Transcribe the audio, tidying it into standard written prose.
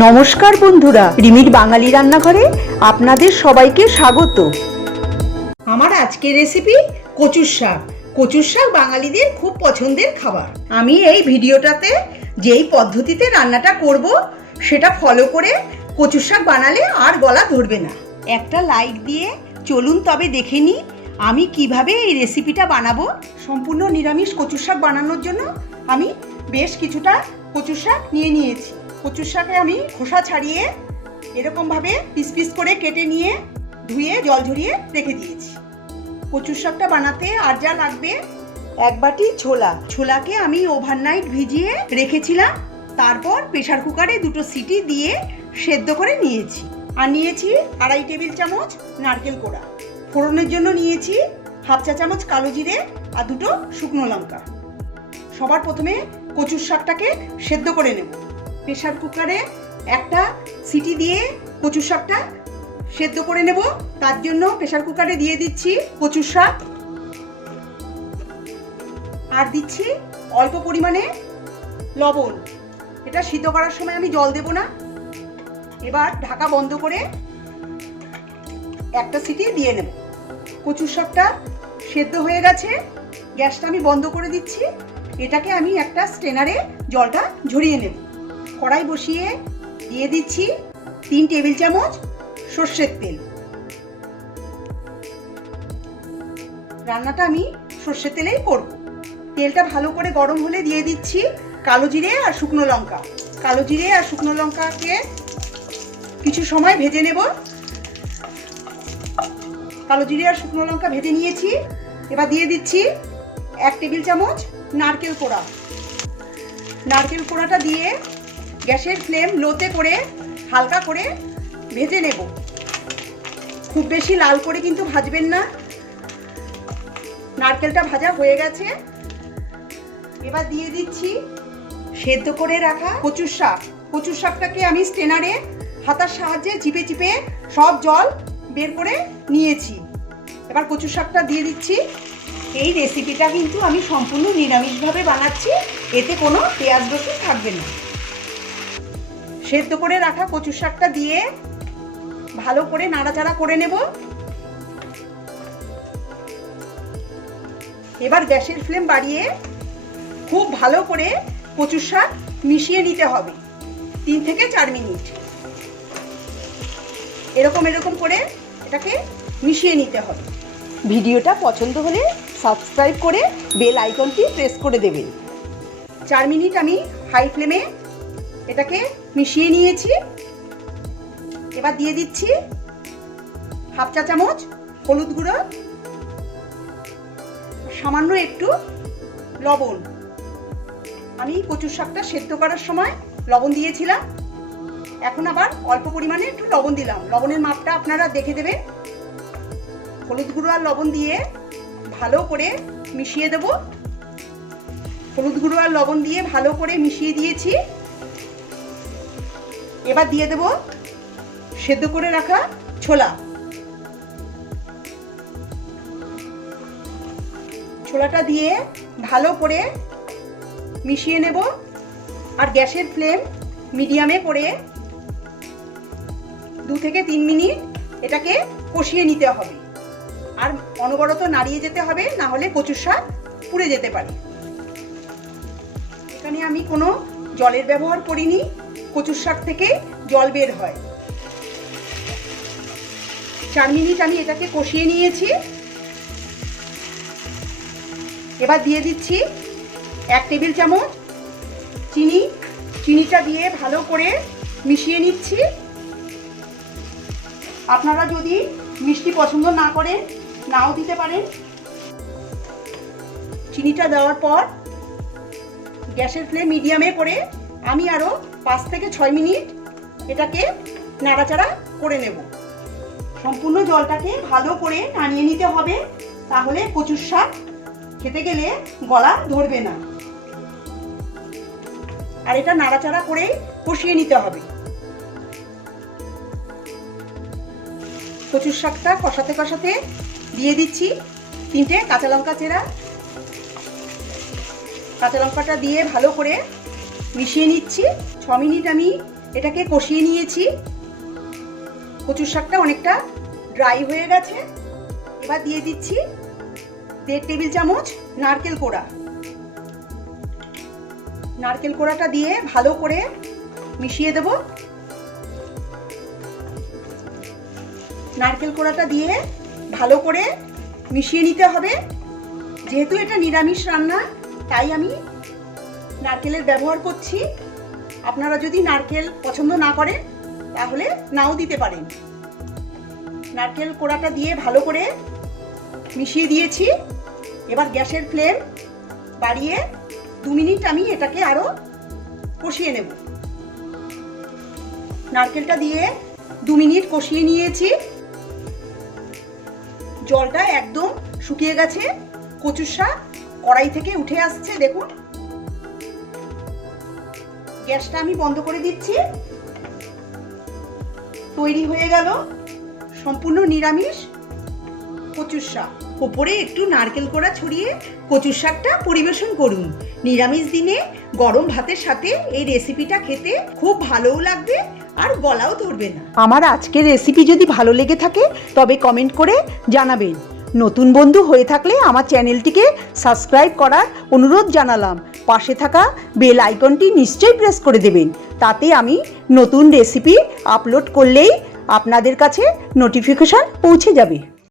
নমস্কার বন্ধুরা, রিমির বাঙালি রান্নাঘরে আপনাদের সবাইকে স্বাগত। আমার আজকের রেসিপি কচুর শাক। কচুর শাক বাঙালিদের খুব পছন্দের খাবার। আমি এই ভিডিওটাতে যেই পদ্ধতিতে রান্নাটা করব সেটা ফলো করে কচুর শাক বানালে আর গলা ধরবে না। একটা লাইক দিয়ে চলুন তবে দেখে নিই আমি কিভাবে এই রেসিপিটা বানাবো। সম্পূর্ণ নিরামিষ কচুর শাক বানানোর জন্য আমি বেশ কিছুটা কচুর শাক নিয়েছি। কচুর শাকে আমি খোসা ছাড়িয়ে এরকমভাবে পিস পিস করে কেটে নিয়ে ধুয়ে জল ঝরিয়ে রেখে দিয়েছি। কচুর শাকটা বানাতে আর যা লাগবে, এক বাটি ছোলাকে আমি ওভারনাইট ভিজিয়ে রেখেছিলাম। তারপর প্রেসার কুকারে 2টো সিটি দিয়ে সেদ্ধ করে নিয়েছি। আর নিয়েছি 2.5 টেবিল চামচ নারকেল কোড়া। ফোড়নের জন্য নিয়েছি 1/2 চা চামচ কালো জিরে আর 2টো শুকনো লঙ্কা। সবার প্রথমে কচুর শাকটাকে সেদ্ধ করে নেব। প্রেসার কুকারে একটা সিটি দিয়ে কচুর শাকটা সেদ্ধ করে নেব। তার জন্য প্রেসার কুকারে দিয়ে দিচ্ছি কচুর শাক, আর দিচ্ছি অল্প পরিমাণে লবণ। এটা সিদ্ধ করার সময় আমি জল দেব না। এবার ঢাকা বন্ধ করে একটা সিটি দিয়ে নেব। কচুর শাকটা সেদ্ধ হয়ে গেছে, গ্যাসটা আমি বন্ধ করে দিচ্ছি। এটাকে আমি একটা স্ট্রেনারে জলটা ঝরিয়ে নেব। কড়াই বসিয়ে দিয়ে দিচ্ছি 3 টেবিল চামচ সর্ষের তেল। রান্নাটা আমি সর্ষের তেলেই করব। তেলটা ভালো করে গরম হলে দিয়ে দিচ্ছি কালো জিরে আর শুকনো লঙ্কা। কালো জিরে আর শুকনো লঙ্কাকে কিছু সময় ভেজে নেব। কালো জিরে আর শুকনো লঙ্কা ভেজে নিয়েছি। এবার দিয়ে দিচ্ছি 1 টেবিল চামচ নারকেল কোড়া। নারকেল কোড়াটা দিয়ে গ্যাসের ফ্লেম লোতে করে হালকা করে ভেজে নেব। খুব বেশি লাল করে কিন্তু ভাজবেন না। নারকেলটা ভাজা হয়ে গেছে। এবার দিয়ে দিচ্ছি সেদ্ধ করে রাখা কচুর শাক। কচুর শাকটাকে আমি স্ট্রেনারে হাতার সাহায্যে চিপে চিপে সব জল বের করে নিয়েছি। এবার কচুর শাকটা দিয়ে দিচ্ছি। এই রেসিপিটা কিন্তু আমি সম্পূর্ণ নিরামিষভাবে বানাচ্ছি, এতে কোনো পেঁয়াজ রসুন থাকবে না। সেদ্ধ করে রাখা কচুর শাকটা দিয়ে ভালো করে নাড়াচাড়া করে নেব। এবার গ্যাসের ফ্লেম বাড়িয়ে খুব ভালো করে কচুর শাক মিশিয়ে নিতে হবে 3 থেকে 4 মিনিট। এরকম করে এটাকে মিশিয়ে নিতে হবে। ভিডিওটা পছন্দ হলে সাবস্ক্রাইব করে বেল আইকনটি প্রেস করে দেবেন। 4 মিনিট আমি হাই ফ্লেমে এটাকে মিশিয়ে নিয়েছি। এবার দিয়ে দিচ্ছি 1/2 চা চামচ হলুদ গুঁড়ো, সামান্য একটু লবণ। আমি কচুর শাকটা সেদ্ধ করার সময় লবণ দিয়েছিলাম, এখন আবার অল্প পরিমাণে একটু লবণ দিলাম। লবণের মাপটা আপনারা দেখে দেবেন। হলুদ গুঁড়ো আর লবণ দিয়ে ভালো করে মিশিয়ে দেব। হলুদ গুঁড়ো আর লবণ দিয়ে ভালো করে মিশিয়ে দিয়েছি। এবার দিয়ে দেব সেদ্ধ করে রাখা ছোলাটা দিয়ে ভালো করে মিশিয়ে নেব। আর গ্যাসের ফ্লেম মিডিয়ামে করে 2 থেকে 3 মিনিট এটাকে কষিয়ে নিতে হবে। আর অনবরত নাড়িয়ে যেতে হবে, না হলে কচুর শাক পুড়ে যেতে পারে। এখানে আমি কোনো জলের ব্যবহার করিনি, কচুর শাক থেকে জল বের হয়। 4 মিনিট আমি এটাকে কষিয়ে নিয়েছি। এবার দিয়ে দিচ্ছি 1 টেবিল চামচ চিনি। চিনিটা দিয়ে ভালো করে মিশিয়ে নিচ্ছি। আপনারা যদি মিষ্টি পছন্দ না করেন নাও দিতে পারেন। চিনিটা দেওয়ার পর গ্যাসের ফ্লেম মিডিয়ামে করে আমি আরও 5 থেকে 6 মিনিট এটাকে নাড়াচাড়া করে নেব। সম্পূর্ণ জলটাকে ভালো করে নাড়িয়ে নিতে হবে, তাহলে কচুর শাক খেতে গেলে গলা ধরবে না। আর এটা নাড়াচাড়া করে কষিয়ে নিতে হবে। কচুর শাকটা কষাতে কষাতে দিয়ে দিচ্ছি 3টে কাঁচা লঙ্কা চেরা। কাঁচা লঙ্কাটা দিয়ে ভালো করে মিশিয়ে নিচ্ছি। 6 মিনিট আমি এটাকে কষিয়ে নিয়েছি। কচুর শাকটা অনেকটা ড্রাই হয়ে গেছে। এবার দিয়ে দিচ্ছি 1.5 টেবিল চামচ নারকেল কোড়া। নারকেল কোড়াটা দিয়ে ভালো করে মিশিয়ে দেব। নারকেল কোড়াটা দিয়ে ভালো করে মিশিয়ে নিতে হবে। যেহেতু এটা নিরামিষ রান্না, তাই আমি নারকেলের ব্যবহার করছি। আপনারা যদি নারকেল পছন্দ না করেন তাহলে নাও দিতে পারেন। নারকেল কোড়াটা দিয়ে ভালো করে মিশিয়ে দিয়েছি। এবার গ্যাসের ফ্লেম বাড়িয়ে 2 মিনিট আমি এটাকে আরো কষিয়ে নেব। নারকেলটা দিয়ে 2 মিনিট কষিয়ে নিয়েছি। জলটা একদম শুকিয়ে গেছে। কচুর শাক কড়াই থেকে উঠে আসছে, দেখুন। গ্যাসটা আমি বন্ধ করে দিচ্ছি। তৈরি হয়ে গেল সম্পূর্ণ নিরামিষ কচুর শাক। ওপরে একটু নারকেল কোড়া ছড়িয়ে কচুর শাকটা পরিবেশন করুন। নিরামিষ দিনে গরম ভাতের সাথে এই রেসিপিটা খেতে খুব ভালোও লাগবে আর গলাও ধরবে না। আমার আজকের রেসিপি যদি ভালো লেগে থাকে তবে কমেন্ট করে জানাবেন। নতুন বন্ধু হয়ে থাকলে আমার চ্যানেলটিকে সাবস্ক্রাইব করার অনুরোধ জানালাম। পাশে থাকা বেল আইকনটি নিশ্চয়ই প্রেস করে দেবেন। তাতে আমি নতুন রেসিপি আপলোড করলেই আপনাদের কাছে নোটিফিকেশন পৌঁছে যাবে।